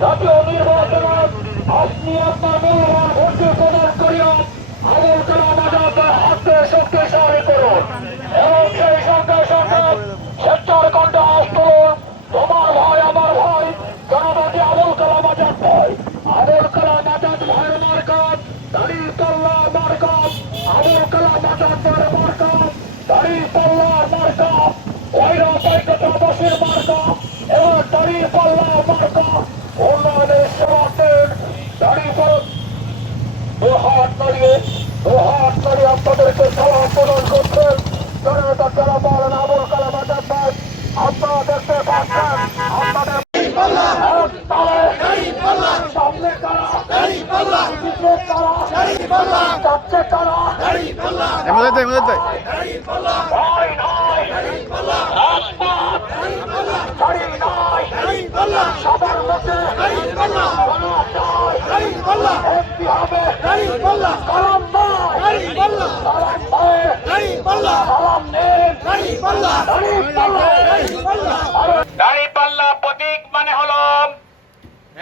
জাতীয় নির্বাচনত আপনি আপনার মূল্যবান ভোট প্রদান করিয়া আবুল কালাম আজাদের হাতকে শক্তিশালী করুন এবং সেই সঙ্গে সঙ্গে স্বেচ্ছার কণ্ঠে আন্দোলন তোমার ভাই আমার ভাই জনতাকে আবুল কালাম আজাদ ভাই আবুল কালাম আজাদ ভাইয়ের মার্কাত দাঁড়িয়ে পাল্লা মার্কাত আবুল কালাম আজাদের মার্কাত দাঁড়িয়ে পাল্লার মার্কাত ওইরা পাইকতা বসির মার্কা এবং দাঁড়িয়ে পাল্লা মার্কা উন্নয়নের সেবাদের দাঁড়িয়ে দুহাত নাড়িয়ে আপনাদেরকে সালাম প্রদান করছেন জনতা যারা বলেন আবুল কালাম আজাদ ভাই আপনারা দেখতে পাচ্ছেন আপনাদের সামনে কারা পিছনে কারা যাচ্ছে কারা সবার মধ্যে দাঁড়িপাল্লা প্রতীক মানে হলো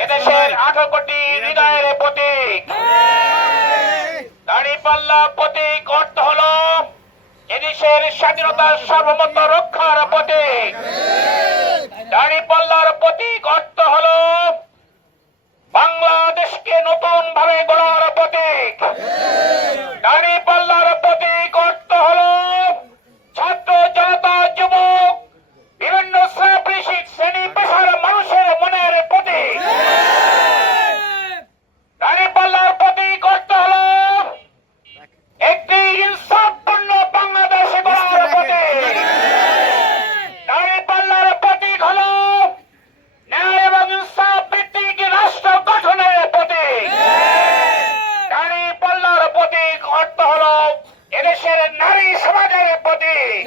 এদেশের 18 কোটি হৃদয়ের প্রতীক। দাঁড়িপাল্লা প্রতীক অর্থ হলো এদেশের স্বাধীনতার সার্বভৌমত্ব রক্ষার প্রতীক। দাঁড়িপাল্লার প্রতীক অর্থ হলো বাংলাদেশকে নতুন ভাবে গড়ার প্রতীক। দাঁড়িপাল্লার প্রতীক অর্থ হলো ছাত্র জনতা যুবক বিভিন্ন শ্রেণী পেশার মানুষের মনের প্রতীক। দাঁড়িপাল্লার প্রতীক অর্থ হলো একটি ইনসাফপূর্ণ বাংলাদেশ গড়ার প্রতীক। দাঁড়িপাল্লার প্রতীক হলো ন্যায় এবং ইনসাফ ভিত্তিক রাষ্ট্র গঠনের প্রতীক। দাঁড়িপাল্লার প্রতীক অর্থ হলো এদেশের নারী সমাজের প্রতীক।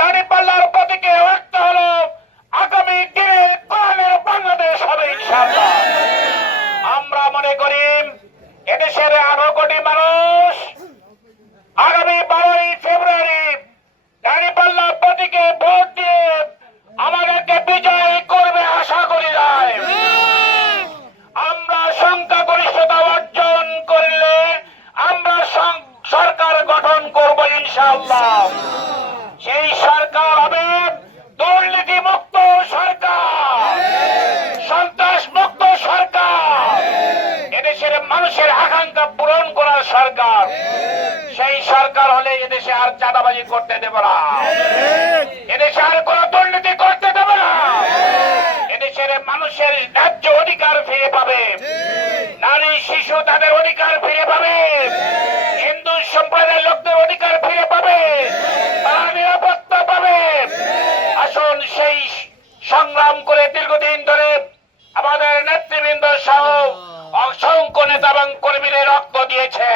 দাঁড়িপাল্লার প্রতীকের অর্থ হলো আগামী দিনে কোরআনের বাংলাদেশ হবে ইনশাআল্লাহ। আমরা মনে করি এদেশের 18 কোটি মানুষ আগামী 12ই ফেব্রুয়ারি দাঁড়িপাল্লা প্রতীকে ভোট দিয়ে আমাদেরকে বিজয় করবে আশা করি যায়। আমরা সংখ্যাগরিষ্ঠতা অর্জন করলে আমরা সরকার গঠন করব ইনশাআল্লাহ। সেই সরকার হবে দুর্নীতি মুক্ত সরকার, সন্ত্রাস মুক্ত সরকার, এদেশের মানুষের আকাঙ্ক্ষা পূরণ করার সরকার। সেই সরকার হলে এদেশে আর চাঁদাবাজি করতে দেব না, এদেশে আর কোন দুর্নীতি করতে দেব না, এদেশের মানুষের ন্যায্য অধিকার ফিরে পাবে, নারী শিশু তাদের অধিকার ফিরে পাবে, হিন্দু সম্প্রদায়ের লোকদের অধিকার ফিরে পাবে, তারা নিরাপত্তা পাবে। আসুন সেই সংগ্রাম করে দীর্ঘদিন ধরে আমাদের নেতৃবৃন্দ সহ অসংখ্য নেতা এবং কর্মীরা রক্ত দিয়েছে।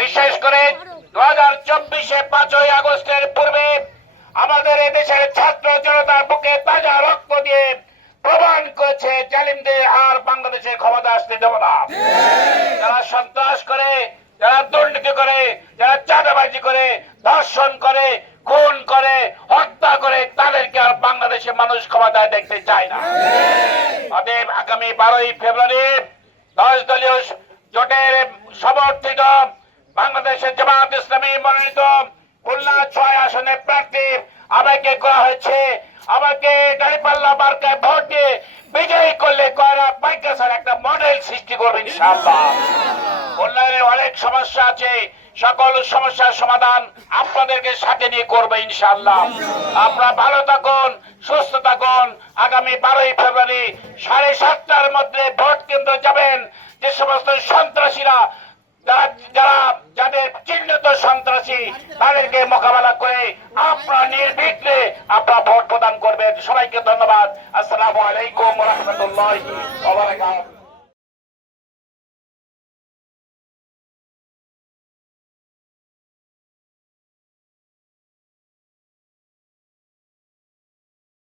বিশেষ করে 2024-এ 5ই আগস্টের পূর্বে আমাদের এদেশের ছাত্র জনতার বুকে তাজা রক্ত দিয়ে প্রমাণ করেছে জালিমদের আর বাংলাদেশের ক্ষমতা আসতে দেব না। যারা সন্ত্রাস করে, যারা দুর্নীতি করে, যারা চাঁদাবাজি করে, ধর্ষণ করে, খুন করে, হত্যা করে, তাদেরকে আর বাংলাদেশের মানুষ ক্ষমতায় দেখতে চায় না। অতএব আগামী 12ই ফেব্রুয়ারি 10 দলীয় জোটের সমর্থিত বাংলাদেশের জামাত ইসলামী মনোনীত খুলনা 6 আসনের প্রার্থী আমাকে করা হয়েছে। আমাকে দাঁড়িপাল্লা মার্কায় ভোট দিয়ে বিজয়ী করলে কয়রা পাইকাসার একটা মডেল সৃষ্টি করবে ইনশাআল্লাহ। খুলনায় অনেক সমস্যা আছে, সকল সমস্যার সমাধান আপনাদেরকে সাথে নিয়ে করবে ইনশাআল্লাহ। আপনারা ভালো থাকুন, সুস্থ থাকুন। আগামী 12ই ফেব্রুয়ারি 7:30টার মধ্যে ভোট কেন্দ্রে যাবেন। যে সমস্ত সন্ত্রাসীরা যাদের চিহ্নিত সন্ত্রাসী তাদেরকে মোকাবেলা করে আপনারা নির্বিঘ্নে আপনারা ভোট প্রদান করবেন। সবাইকে ধন্যবাদ। আসসালামু আলাইকুম ওয়া রাহমাতুল্লাহি ওয়া বারাকাতুহু।